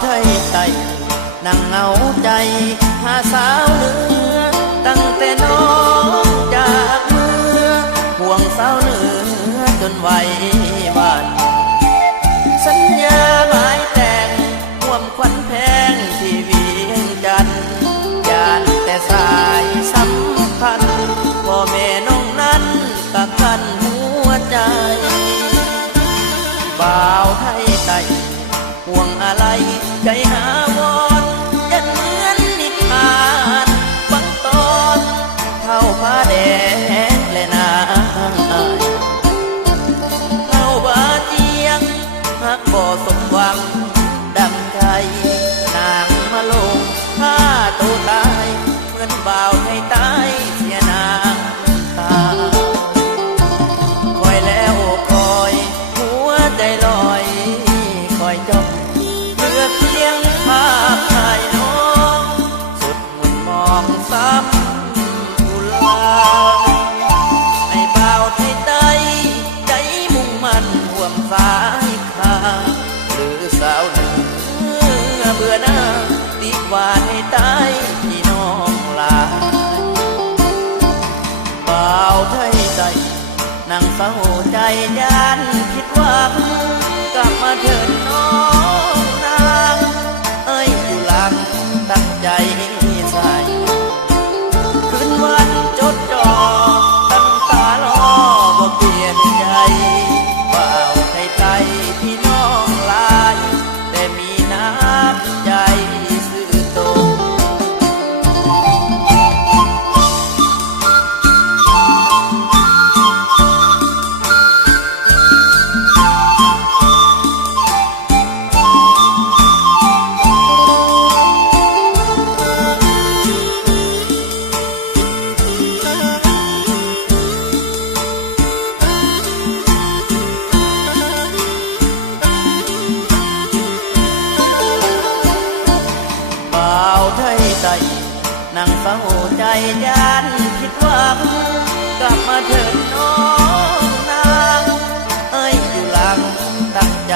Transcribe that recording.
ไทยไต่นั่งเหงาใจหาสาวเหนือตั้งแต่น้องจากเมืองห่วงสาวเหนือจนไหวบ้านสัญญาหมายแต่งห่วมควันแพงที่เวียงจันทน์ยานแต่สายสัมพันธ์พ่อแม่น้องนั้นกักกันหัวใจบ่าวไทยไต่ห่วงอะไรใจหาวอนยันเหมือนนิทานบางตอนเท่าผ้าแดงและนางอายเท่าบาเจียงหักบ่สมหวังดังใจนางมาลงฆ่าตัวตายเหมือนบ่าวไทยตายเสียนางตาคอยแล้วคอยหัวใจลอยคอยจ้องเพื่อเพียงภาพถ่ายน้องสุดมุนมองซ้ำกุลาให้บ่าวไทยใต้ใจมุ่งมั่นห่วงสายขาหรือสาวเหนือเบื่อหน้าติดหวานให้ตายพี่น้องลาบ่าวไทยใต้นั่งเศร้าใจยานผิดหวังกลับมาเถิดน้องนางเอ้ยอยู่หลังตั้งใจใส่คืนวันจดจ่อตั้งตารอบ่เปลี่ยนใจบ่าวไทยไทยพี่น้องลายแต่มีน้ำใจซื่อตรงนั่งเฝ้าใจยานผิดหวังกลับมาเถิดน้องนางเอ้ยอยู่หลังตั้งใจ